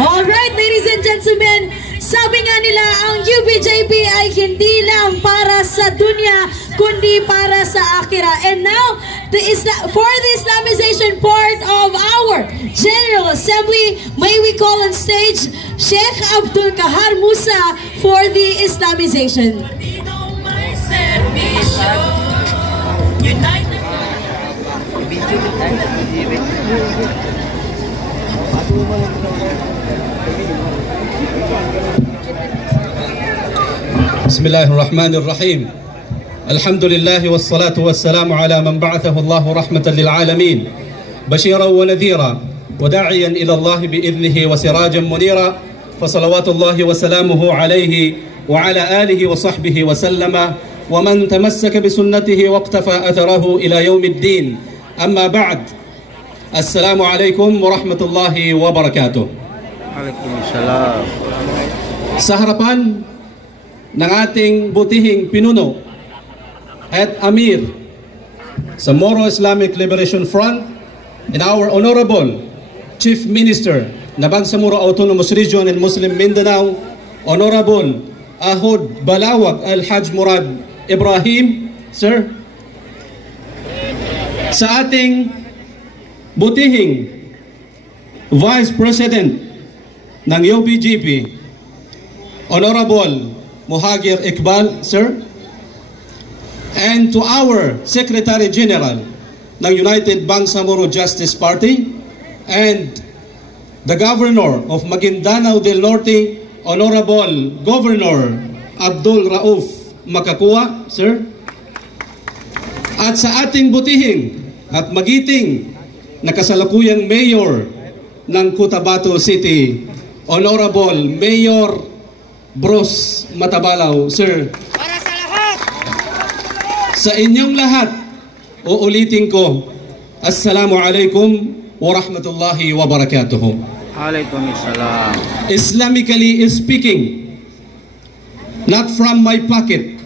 Alright, ladies and gentlemen, sabi nga nila, ang UBJP ay hindi lang para sa dunya, kundi para sa akira. And now, for the Islamization part of our General Assembly, may we call on stage Sheikh Abdul Kahar Musa for the Islamization. بسم الله الرحمن الرحيم. الحمد لله والصلاة والسلام على من بعثه الله رحمة للعالمين بشيرا ونذيرا وداعيا إلى الله بإذنه وسراجا منيرا، فصلوات الله وسلامه عليه وعلى آله وصحبه وسلم ومن تمسك بسنته واقتفى أثره إلى يوم الدين. أما بعد، السلام عليكم ورحمة الله وبركاته. عليكم السلام. Sa harapan ng ating butihing pinuno at Amir sa Moro Islamic Liberation Front and our Honorable Chief Minister ng Bangsamoro Autonomous Region in Muslim Mindanao, Honorable Ahod Balawag Al-Hajj Murad Ibrahim, Sir. Sa ating butihing Vice President ng UBJP, Honorable Muhagir Iqbal, Sir. And to our Secretary General ng United Bangsamoro Justice Party and the Governor of Maguindanao del Norte, Honorable Governor Abdul Rauf Makakua, Sir. At sa ating butihing at magiting na kasalukuyang Mayor ng Cotabato City, Honorable Mayor Bros Matabalaw, Sir. Para sa lahat! Sa inyong lahat, uulitin ko, Assalamualaikum warahmatullahi wabarakatuh. Alaikum salam. Islamically speaking, not from my pocket,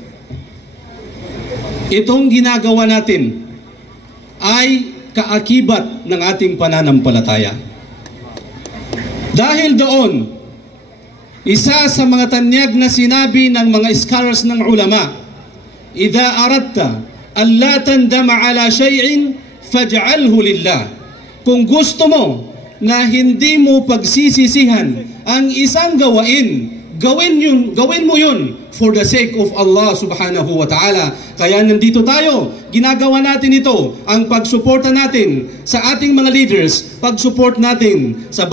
itong ginagawa natin ay kaakibat ng ating pananampalataya. Dahil doon, isa sa mga tanyag na sinabi ng mga scholars ng ulama, "Idha aradta an la tandama ala shay'in faj'alhu lillah." Kung gusto mo na hindi mo pagsisisihan ang isang gawain, gawin mo yun for the sake of Allah subhanahu wa ta'ala. Kaya nandito tayo, ginagawa natin ito, ang pagsuporta natin sa ating mga leaders, pagsupport natin sa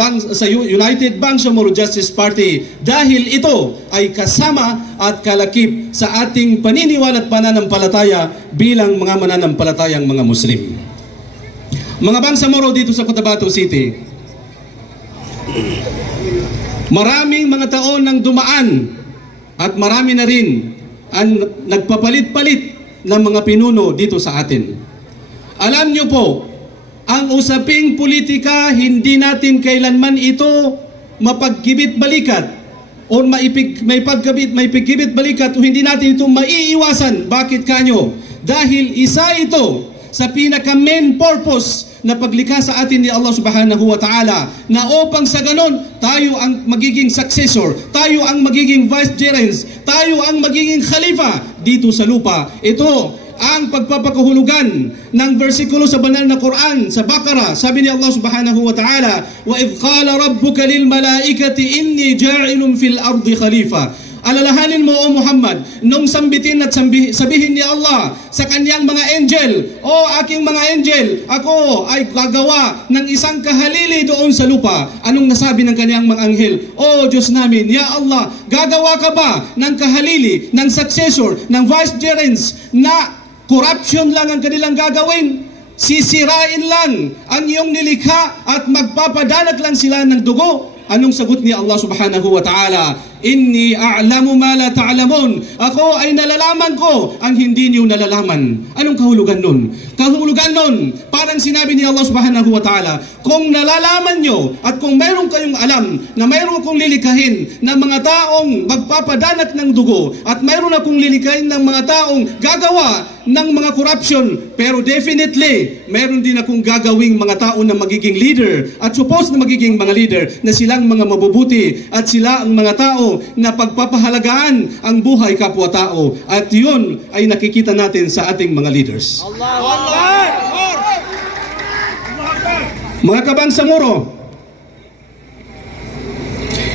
United Bangsamoro Justice Party, dahil ito ay kasama at kalakip sa ating paniniwala at pananampalataya bilang mga mananampalatayang mga Muslim. Mga Bangsamoro dito sa Cotabato City, maraming mga taon nang dumaan at marami na rin ang nagpapalit-palit ng mga pinuno dito sa atin. Alam nyo po, ang usaping politika, hindi natin kailanman ito mapagkibit-balikat o may pagkibit-balikat o hindi natin ito maiiwasan. Bakit kanyo? Dahil isa ito sa pinaka-main purpose na paglikha sa atin ni Allah subhanahu wa ta'ala, na upang sa ganon tayo ang magiging successor, tayo ang magiging vicegerents, tayo ang magiging khalifa dito sa lupa. Ito ang pagpapakahulugan ng versikulo sa banal na Quran sa Baqarah. Sabi ni Allah subhanahu wa ta'ala, "Wa idh qala rabbuka lil malaikati inni ja'ilun fil ardi khalifa." Alalahanin mo, O Muhammad, nung sambitin at sabihin ni Allah sa kanyang mga angel, "O aking mga angel, ako ay gagawa ng isang kahalili doon sa lupa." Anong nasabi ng kanyang mga anghel? "O Diyos namin, Ya Allah, gagawa ka ba ng kahalili, ng successor, ng vicegerents na corruption lang ang kanilang gagawin? Sisirain lang ang iyong nilikha at magpapadanak lang sila ng dugo?" Anong sagot ni Allah subhanahu wa ta'ala? "Inni a'lamu ma la ta'lamun." Ako ay nalalaman ko ang hindi niyo nalalaman. Anong kahulugan nun? Kahulugan nun, parang sinabi ni Allah subhanahu wa ta'ala, kung nalalaman nyo at kung mayroon kayong alam na mayroon akong lilikahin ng mga taong magpapadanak ng dugo at mayroon akong lilikahin ng mga taong gagawa ng mga corruption. Pero definitely, meron din akong gagawing mga tao na magiging leader at supposed na magiging mga leader na silang mga mabubuti at sila ang mga tao na pagpapahalagaan ang buhay kapwa-tao. At yun ay nakikita natin sa ating mga leaders. Mga kabangsamoro,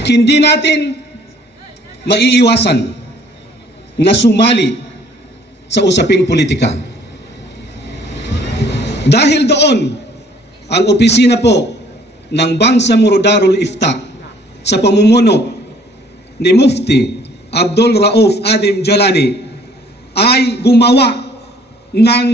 hindi natin maiiwasan na sumali sa usaping politika. Dahil doon, ang opisina po ng Bangsamoro Darul Ifta sa pamumuno ni Mufti Abdul Rauf Adim Jalani ay gumawa ng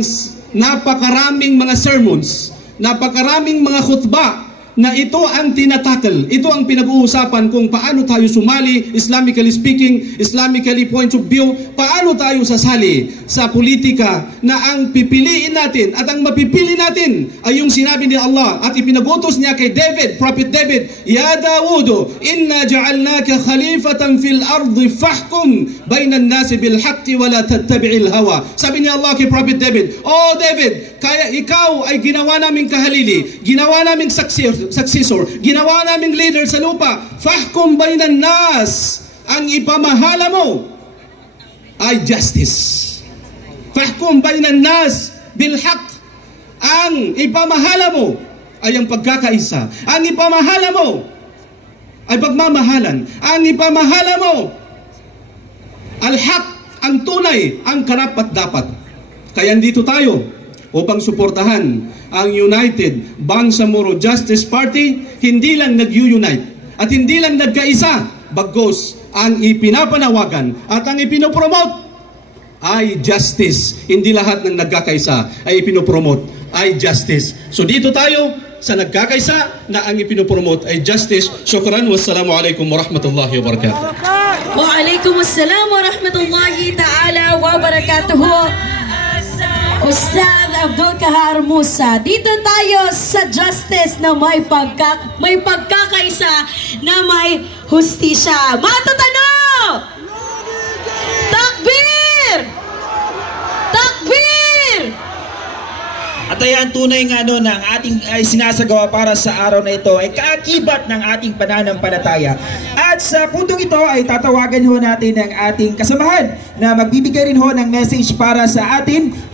napakaraming mga sermons, napakaraming mga khutba na ito ang tinatakal, ito ang pinag-uusapan kung paano tayo sumali, Islamically speaking, Islamically points of view, paano tayo sasali sa politika na ang pipiliin natin at ang mapipili natin ay yung sinabi ni Allah at ipinagutos niya kay David, Prophet David, Ya Dawudo, inna ja'alnaka khalifatan fil ardi fahkum bainan nasi bil haqqi wala tattabi'il hawa. Sabi ni Allah kay Prophet David, Oh David, kaya ikaw ay ginawa naming kahalili, ginawa naming successor, ginawa naming leader sa lupa. Fahkum bainan nas, ang ipamahala mo ay justice. Fahkum bainan nas bil haqq, ang ipamahala mo ay ang pagkakaisa. Ang ipamahala mo ay pagmamahalan. Ang ipamahala mo al haqq, ang tunay, ang karapat-dapat. Kaya dito tayo upang suportahan ang United Bangsamoro Justice Party. Hindi lang nag-unite at hindi lang nagkaisa, bagos ang ipinapanawagan at ang ipinopromote ay justice. Hindi lahat ng nagkakaisa ay ipinopromote ay justice. So dito tayo sa nagkakaisa na ang ipinopromote ay justice. Shukran, wassalamu alaikum warahmatullahi wabarakatuh. Wa alaikumussalam warahmatullahi ta'ala wabarakatuh. Ustad Abdul Kahar Musa, dito tayo sa justice na may pagkakaisa na may hustisya. Matatano! Takbir! Takbir! At ayan, tunay nga no, na ang ating ay sinasagawa para sa araw na ito ay kaakibat ng ating pananampalataya. At sa puntong ito ay tatawagan ho natin ang ating kasamahan na magbibigay rin ho ng message para sa atin.